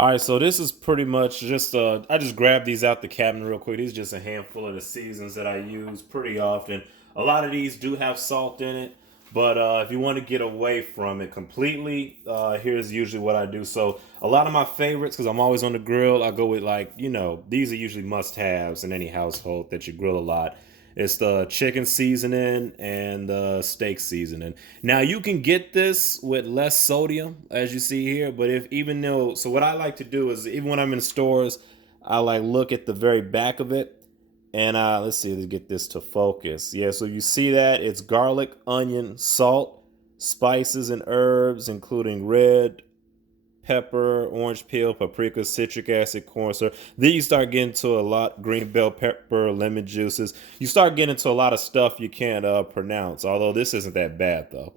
All right, so this is pretty much just I just grabbed these out the cabinet real quick. These are just a handful of the seasons that I use pretty often. A lot of these do have salt in it, but if you want to get away from it completely, here's usually what I do. So a lot of my favorites, because I'm always on the grill, I go with like these are usually must-haves in any household that you grill a lot. It's the chicken seasoning and the steak seasoning. Now you can get this with less sodium, as you see here. But if even though, so what I like to do is even when I'm in stores, I like look at the very back of it, and let's see, let's get this to focus. Yeah, so you see that it's garlic, onion, salt, spices and herbs, including red pepper, orange peel, paprika, citric acid, cornstarch. Then you start getting to a lot green bell pepper, lemon juices. You start getting into a lot of stuff you can't pronounce. Although this isn't that bad though,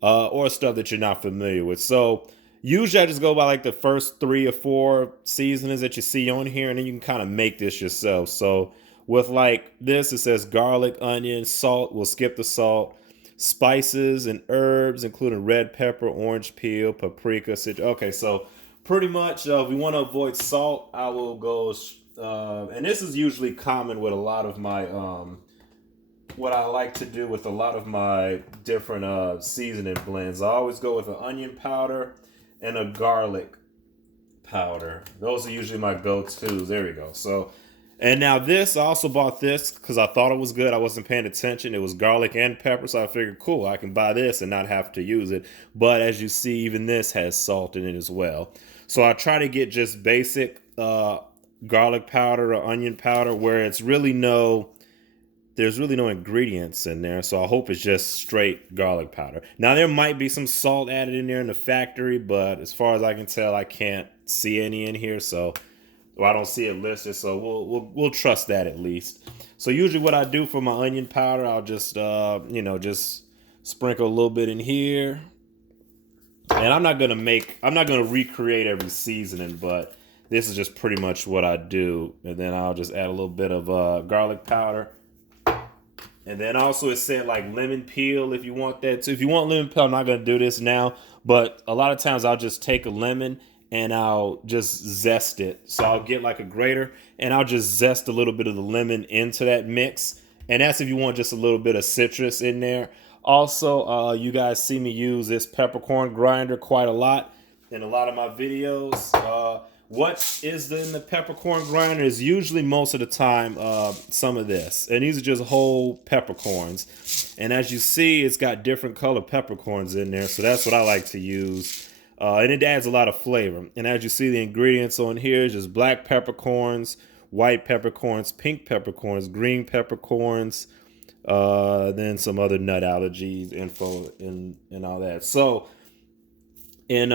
or stuff that you're not familiar with. So usually I just go by like the first 3 or 4 seasonings that you see on here, and then you can kind of make this yourself. So with like this, it says garlic, onion, salt. We'll skip the salt, spices and herbs, including red pepper, orange peel, paprika, citrus. Okay, so pretty much, if we want to avoid salt, I will go. And this is usually common with a lot of my what I like to do with a lot of my different seasoning blends. I always go with an onion powder and a garlic powder. Those are usually my go-tos. There we go. So, and now this, I also bought this because I thought it was good. I wasn't paying attention. It was garlic and pepper, so I figured, cool, I can buy this and not have to use it. But as you see, even this has salt in it as well. So I try to get just basic garlic powder or onion powder where there's really no ingredients in there, so I hope it's just straight garlic powder. Now there might be some salt added in there in the factory, but as far as I can tell, I can't see any in here, so I don't see it listed. So we'll trust that at least. So usually, what I do for my onion powder, I'll just just sprinkle a little bit in here, and I'm not gonna recreate every seasoning, but this is just pretty much what I do, and then I'll just add a little bit of garlic powder. And then also it said like lemon peel if you want that too. If you want lemon peel, I'm not gonna do this now, but a lot of times I'll just take a lemon and I'll just zest it. So I'll get like a grater and I'll just zest a little bit of the lemon into that mix. And that's if you want just a little bit of citrus in there. Also, you guys see me use this peppercorn grinder quite a lot in a lot of my videos. What is in the peppercorn grinder is usually most of the time some of this. And these are just whole peppercorns. And as you see, it's got different color peppercorns in there. So that's what I like to use. And it adds a lot of flavor. And as you see, the ingredients on here is just black peppercorns, white peppercorns, pink peppercorns, green peppercorns, then some other nut allergies info and all that. So in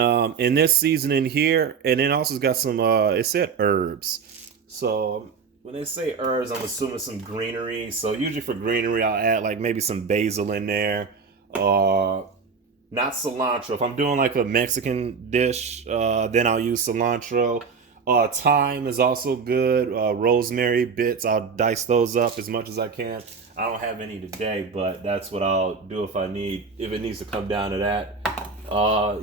this seasoning here, and then also it's got some it said herbs. So when they say herbs, I'm assuming some greenery. So usually for greenery, I'll add like maybe some basil in there. Not cilantro. If I'm doing like a Mexican dish, then I'll use cilantro. Thyme is also good. Rosemary bits, I'll dice those up as much as I can. I don't have any today, but that's what I'll do if it needs to come down to that.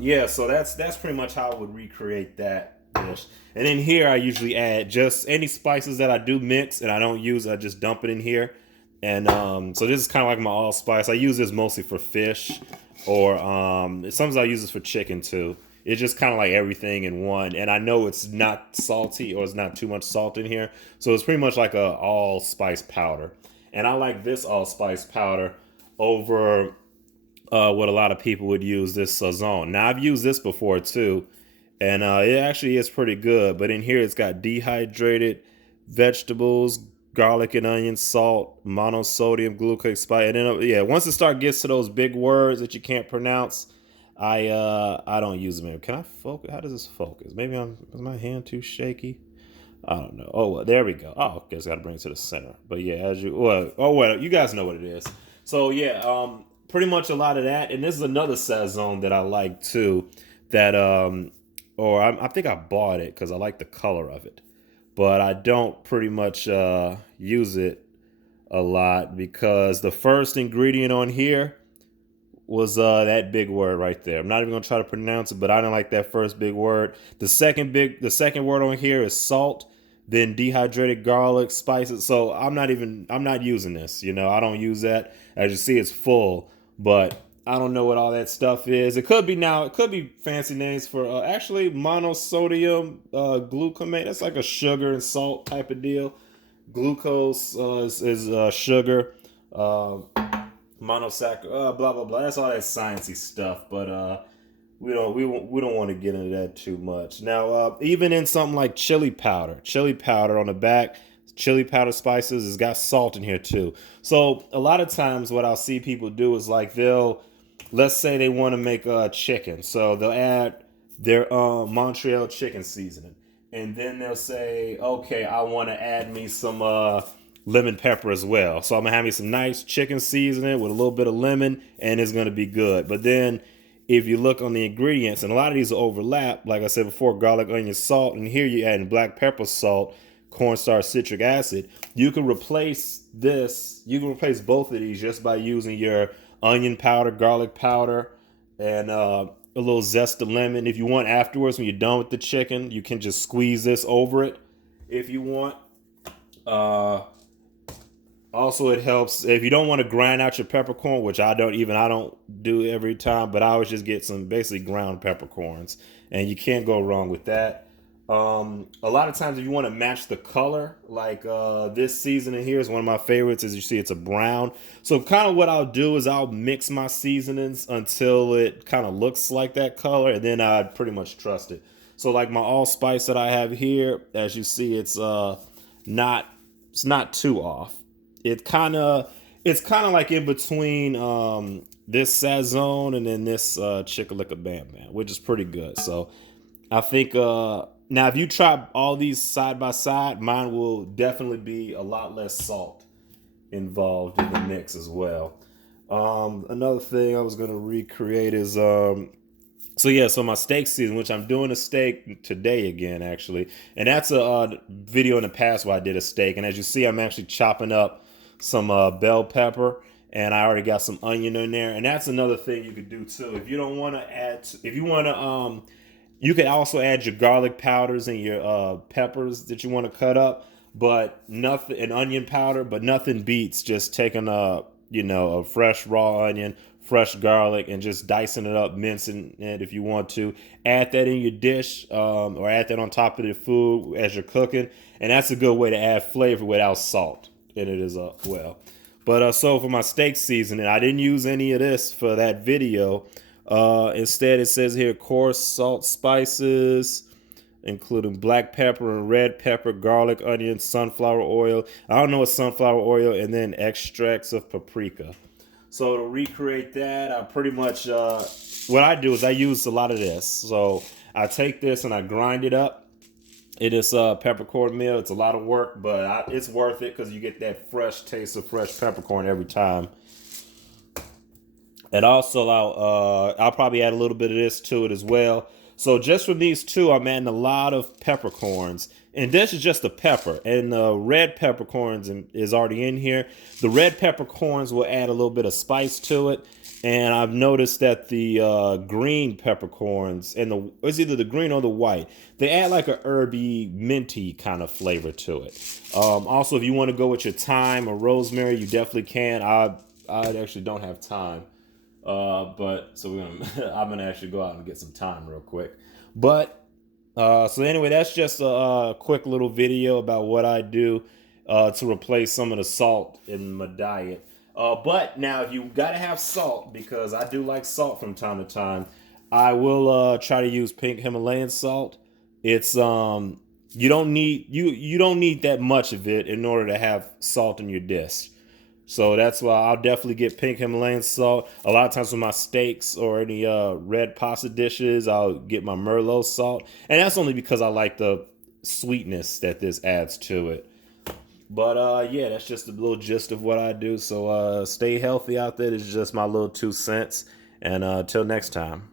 Yeah, so that's pretty much how I would recreate that dish. And in here, I usually add just any spices that I do mix and I don't use. I just dump it in here. And so this is kind of like my allspice. I use this mostly for fish, or sometimes I use this for chicken too. It's just kind of like everything in one. And I know it's not salty or it's not too much salt in here, so it's pretty much like a allspice powder. And I like this allspice powder over what a lot of people would use this Sazon. Now I've used this before too, and it actually is pretty good. But in here, it's got dehydrated vegetables, garlic and onion, salt, monosodium glucose spice, and then yeah, once it gets to those big words that you can't pronounce, I don't use them. Can I focus? How does this focus? Maybe is my hand too shaky? I don't know. Oh, well, there we go. Oh, guess I got to bring it to the center. But yeah, you guys know what it is. So yeah, pretty much a lot of that. And this is another Sazon that I like too. That I think I bought it because I like the color of it, but I don't pretty much use it a lot because the first ingredient on here was that big word right there. I'm not even gonna try to pronounce it, but I didn't like that first big word. The second word on here is salt, then dehydrated garlic, spices. So I'm not using this. I don't use that. As you see, it's full, but I don't know what all that stuff is. It could be fancy names for actually monosodium glutamate. That's like a sugar and salt type of deal. Glucose is sugar. Monosaccharide, blah blah blah. That's all that sciencey stuff, but we don't want to get into that too much. Now, even in something like chili powder on the back, chili powder spices has got salt in here too. So a lot of times, what I'll see people do is like let's say they want to make chicken, so they'll add their Montreal chicken seasoning, and then they'll say, okay, I want to add me some lemon pepper as well. So I'm gonna have me some nice chicken seasoning with a little bit of lemon, and it's gonna be good. But then if you look on the ingredients, and a lot of these overlap, like I said before, garlic, onion, salt, and here you add black pepper, salt, cornstarch, citric acid. You can replace both of these just by using your onion powder, garlic powder, and a little zest of lemon. If you want, afterwards, when you're done with the chicken, you can just squeeze this over it if you want. Also, it helps if you don't want to grind out your peppercorn, which I don't do every time, but I always just get some basically ground peppercorns, and you can't go wrong with that. A lot of times, if you want to match the color, like this seasoning here is one of my favorites. As you see, it's a brown. So kind of what I'll do is I'll mix my seasonings until it kind of looks like that color, and then I'd pretty much trust it. So like my allspice that I have here, as you see, it's not too off. It's kind of like in between this Sazon and then this Chickalika Bam Bam, which is pretty good. So I think now if you try all these side by side, mine will definitely be a lot less salt involved in the mix as well. Another thing I was going to recreate is so my steak season, which I'm doing a steak today again, actually. And that's a video in the past where I did a steak. And as you see, I'm actually chopping up some bell pepper, and I already got some onion in there. And that's another thing you could do too. If you don't want to you could also add your garlic powders and your peppers that you want to cut up, but nothing, an onion powder, but nothing beats just taking a fresh raw onion, fresh garlic, and just dicing it up, mincing it if you want to. Add that in your dish, or add that on top of the food as you're cooking, and that's a good way to add flavor without salt in it as well. But so for my steak seasoning, I didn't use any of this for that video. Instead, it says here coarse salt spices, including black pepper and red pepper, garlic, onion, sunflower oil. I don't know what sunflower oil, and then extracts of paprika. So to recreate that, I pretty much, what I do is I use a lot of this. So I take this and I grind it up. It is peppercorn meal. It's a lot of work, but it's worth it because you get that fresh taste of fresh peppercorn every time. And also, I'll probably add a little bit of this to it as well. So just from these two, I'm adding a lot of peppercorns. And this is just the pepper. And the red peppercorns is already in here. The red peppercorns will add a little bit of spice to it. And I've noticed that the green peppercorns, and it's either the green or the white, they add like a herby, minty kind of flavor to it. Also, if you want to go with your thyme or rosemary, you definitely can. I actually don't have thyme. But so I'm gonna actually go out and get some thyme real quick. But so anyway, that's just a quick little video about what I do to replace some of the salt in my diet. But now, if you gotta have salt, because I do like salt from time to time, I will try to use pink Himalayan salt. It's you don't need that much of it in order to have salt in your dish. So that's why I'll definitely get pink Himalayan salt. A lot of times with my steaks or any red pasta dishes, I'll get my Merlot salt. And that's only because I like the sweetness that this adds to it. But yeah, that's just a little gist of what I do. So stay healthy out there. This is just my little 2 cents. And till next time.